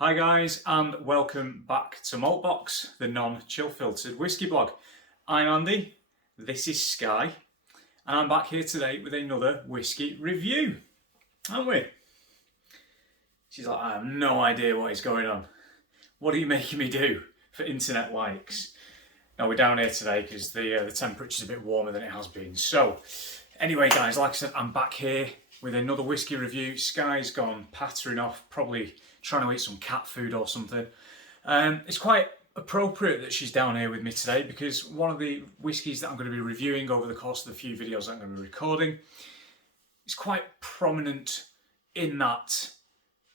Hi guys, and welcome back to Maltbox, the non-chill filtered whiskey blog. I'm Andy, this is Sky, and I'm back here today with another whiskey review, aren't we? She's like, I have no idea what is going on. What are you making me do for internet likes? Now we're down here today because the temperature's a bit warmer than it has been. So, anyway guys, like I said, I'm back here with another whiskey review. Sky's gone pattering off, probably trying to eat some cat food or something. It's quite appropriate that she's down here with me today because one of the whiskies that I'm going to be reviewing over the course of the few videos that I'm going to be recording is quite prominent in that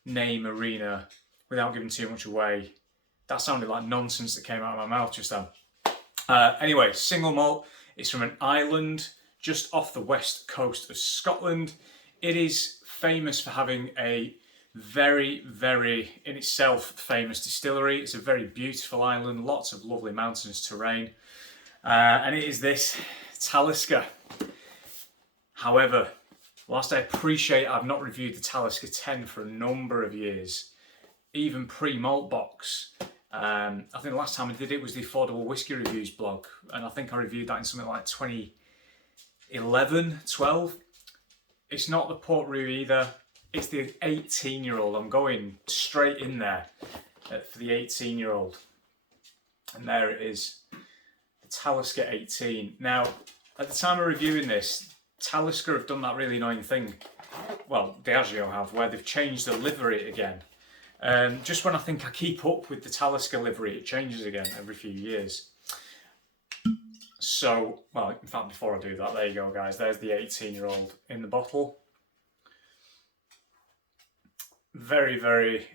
name arena without giving too much away. That sounded like nonsense that came out of my mouth just then. Anyway, single malt. It's from an island just off the west coast of Scotland. It is famous for having a very, in itself, famous distillery. It's a very beautiful island, lots of lovely mountainous terrain. And it is this Talisker. However, whilst I appreciate I've not reviewed the Talisker 10 for a number of years, even pre-Maltbox, I think the last time I did it was the Affordable Whiskey Reviews blog, and I think I reviewed that in something like 2011, 12. It's not the Port Roux either, it's the 18-year-old. I'm going straight in there for the 18-year-old. And there it is, the Talisker 18. Now, at the time of reviewing this, Talisker have done that really annoying thing, well, Diageo have, where they've changed the livery again. Just when I think I keep up with the Talisker livery, it changes again every few years. So, well, in fact, before I do that, there you go, guys. There's the 18-year-old in the bottle. Very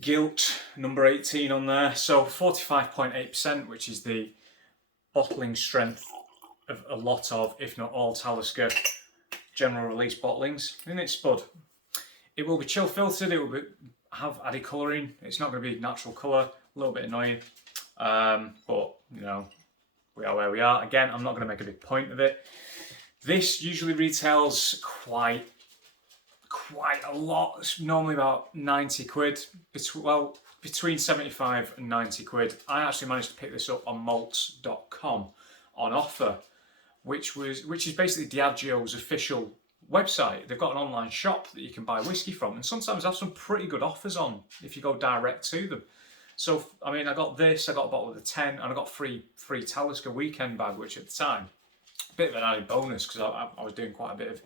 gilt number 18 on there. So 45.8%, which is the bottling strength of a lot of, if not all, Talisker general release bottlings. And it's spud. It will be chill filtered, it will have added colouring. It's not going to be natural colour, a little bit annoying. But, you know, we are where we are. Again, I'm not going to make a big point of it. This usually retails quite a lot. It's normally about 90 quid, between 75 and 90 quid. I actually managed to pick this up on malt.com on offer, which is basically Diageo's official website. They've got an online shop that you can buy whiskey from, and sometimes have some pretty good offers on if you go direct to them. So, I mean, I got this, I got a bottle of the 10, and I got free Talisker weekend bag, which at the time, a bit of an added bonus because I was doing quite a bit of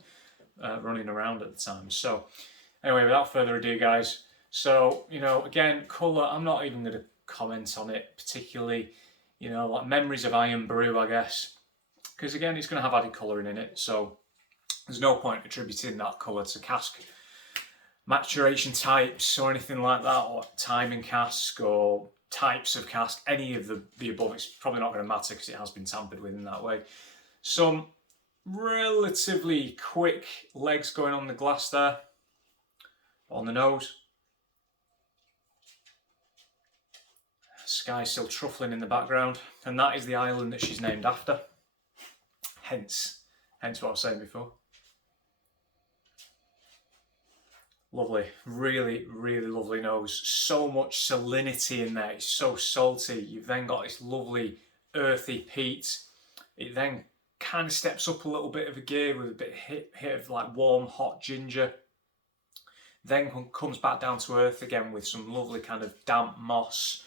running around at the time. So, anyway, without further ado, guys, so, you know, again, colour, I'm not even going to comment on it particularly, you know, like memories of Iron Brew, I guess, because again, it's going to have added colouring in it, so there's no point attributing that colour to cask maturation types or anything like that, or timing cask or types of cask, any of the above. It's probably not going to matter because it has been tampered with in that way. Some relatively quick legs going on the glass there, on the nose. Sky still truffling in the background, and that is the island that she's named after. Hence what I was saying before. Lovely, really lovely nose. So much salinity in there, it's so salty. You've then got this lovely earthy peat. It then kind of steps up a little bit of a gear with a bit hit of like warm, hot ginger. Then comes back down to earth again with some lovely kind of damp moss,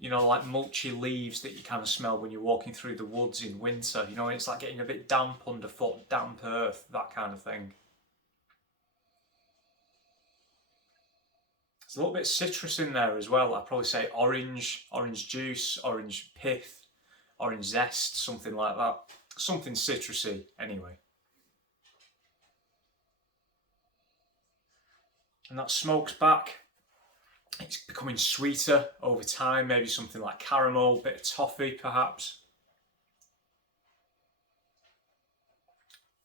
you know, like mulchy leaves that you kind of smell when you're walking through the woods in winter. You know, it's like getting a bit damp underfoot, damp earth, that kind of thing. There's a little bit of citrus in there as well. I'd probably say orange juice, orange pith, orange zest, something like that. Something citrusy anyway. And that smokes back. It's becoming sweeter over time, maybe something like caramel, bit of toffee perhaps.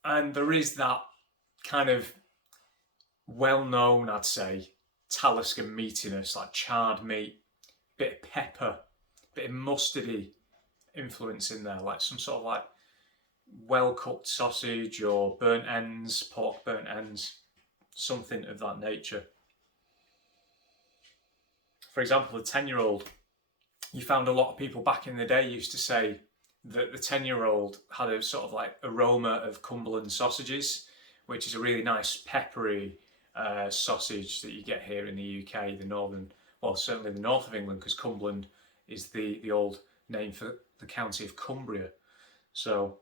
And there is that kind of well-known, I'd say, Talisker meatiness, like charred meat, bit of pepper, bit of mustardy influence in there, like some sort of like well-cooked sausage or burnt ends, pork burnt ends, something of that nature. For example, the 10-year-old, you found a lot of people back in the day used to say that the 10-year-old had a sort of like aroma of Cumberland sausages, which is a really nice peppery sausage that you get here in the UK, the northern, well, certainly the north of England, because Cumberland is the old name for the county of Cumbria. So,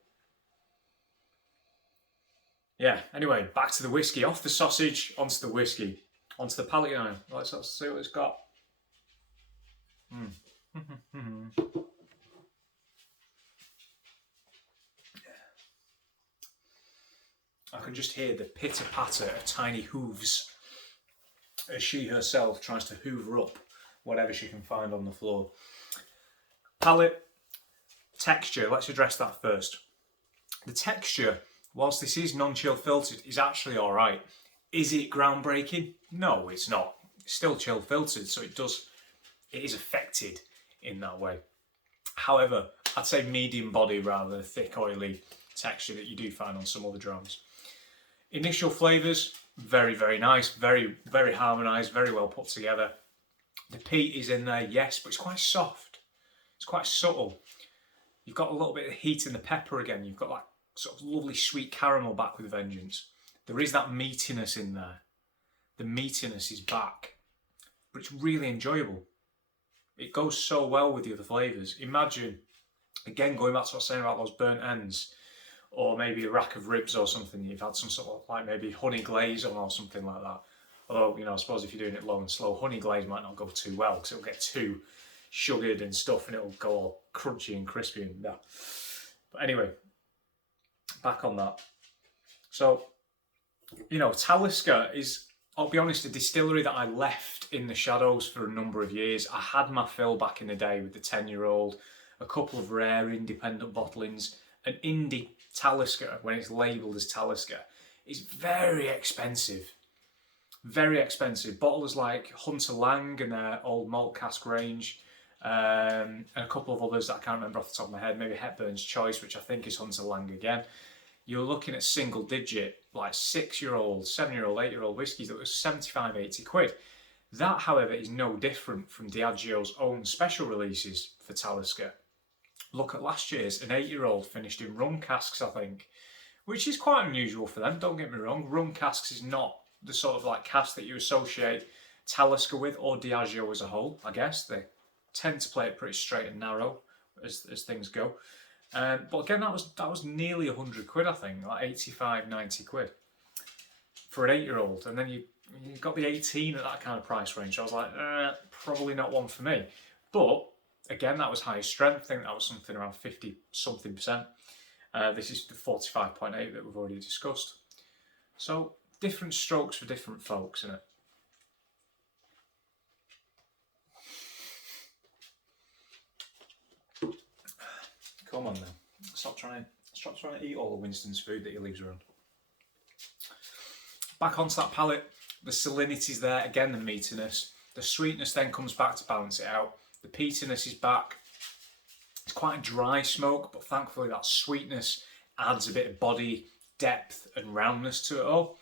yeah, anyway, back to the whiskey. Off the sausage, onto the whiskey. Onto the palate now. Let's see what it's got. I can just hear the pitter-patter of tiny hooves as she herself tries to hoover up whatever she can find on the floor. Palate, texture, let's address that first. The texture, whilst this is non-chill filtered, is actually alright. Is it groundbreaking? No, it's not. It's still chill filtered, so it is affected in that way. However, I'd say medium body rather than thick, oily texture that you do find on some other drams. Initial flavours, very, very nice, very, very harmonised, very well put together. The peat is in there, yes, but it's quite soft. It's quite subtle. You've got a little bit of heat in the pepper again. You've got that sort of lovely sweet caramel back with vengeance. There is that meatiness in there. The meatiness is back, but it's really enjoyable. It goes so well with the other flavours. Imagine, again, going back to what I was saying about those burnt ends, or maybe a rack of ribs or something, you've had some sort of like maybe honey glaze on or something like that. Although, you know, I suppose if you're doing it low and slow, honey glaze might not go too well because it'll get too sugared and stuff and it'll go all crunchy and crispy and that. But anyway, back on that. So, you know, Talisker is, I'll be honest, a distillery that I left in the shadows for a number of years. I had my fill back in the day with the 10-year-old, a couple of rare independent bottlings. An indie Talisker, when it's labelled as Talisker, is very expensive. Very expensive. Bottlers like Hunter Lang and their old malt cask range, and a couple of others that I can't remember off the top of my head, maybe Hepburn's Choice, which I think is Hunter Lang again. You're looking at single digit, like 6-year-old, 7-year-old, 8-year-old whiskies that was 75, 80 quid. That, however, is no different from Diageo's own special releases for Talisker. Look at last year's, an 8-year-old finished in rum casks, I think, which is quite unusual for them, don't get me wrong. Rum casks is not the sort of like cask that you associate Talisker with, or Diageo as a whole, I guess. They tend to play it pretty straight and narrow as things go. But again, that was nearly 100 quid, I think, like 85, 90 quid for an 8-year-old. And then you got the 18 at that kind of price range. So I was like, probably not one for me. But again, that was high strength. I think that was something around 50-something%. This is the 45.8 that we've already discussed. So different strokes for different folks, isn't it? Come on then. Stop trying to eat all the Winston's food that he leaves around. Back onto that palate. The salinity's there. Again, the meatiness. The sweetness then comes back to balance it out. The peatiness is back. It's quite a dry smoke, but thankfully that sweetness adds a bit of body, depth and roundness to it all.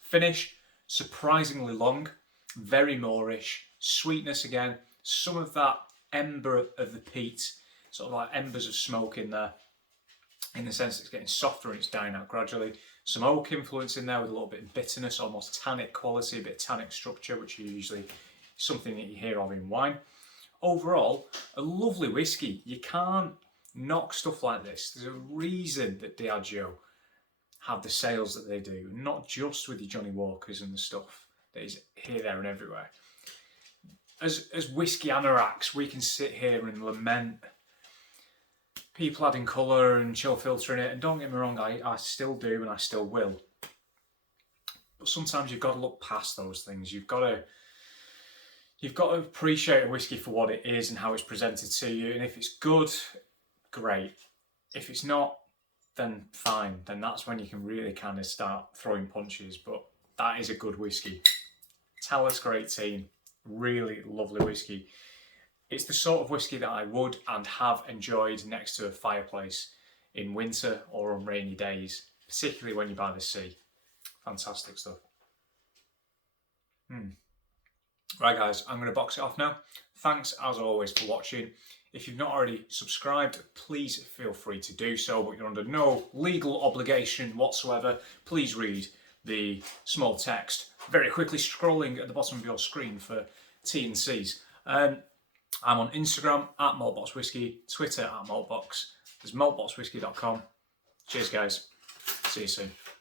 Finish, surprisingly long, very moreish. Sweetness again. Some of that ember of the peat, sort of like embers of smoke in there, in the sense that it's getting softer and it's dying out gradually. Some oak influence in there with a little bit of bitterness, almost tannic quality, a bit of tannic structure, which is usually something that you hear of in wine. Overall, a lovely whiskey. You can't knock stuff like this. There's a reason that Diageo have the sales that they do, not just with your Johnny Walkers and the stuff that is here, there and everywhere. As whiskey anoraks, we can sit here and lament people adding colour and chill filtering it, and don't get me wrong, I still do and I still will. But sometimes you've got to look past those things. You've got to appreciate a whiskey for what it is and how it's presented to you, and if it's good, great. If it's not, then fine. Then that's when you can really kind of start throwing punches, but that is a good whiskey. Talisker 18, really lovely whiskey. It's the sort of whiskey that I would and have enjoyed next to a fireplace in winter or on rainy days, particularly when you're by the sea. Fantastic stuff. Right guys, I'm going to box it off now. Thanks as always for watching. If you've not already subscribed, please feel free to do so, but you're under no legal obligation whatsoever. Please read the small text very quickly scrolling at the bottom of your screen for T&Cs. I'm on Instagram at maltboxwhisky, Twitter at maltbox. There's maltboxwhisky.com. Cheers guys. See you soon.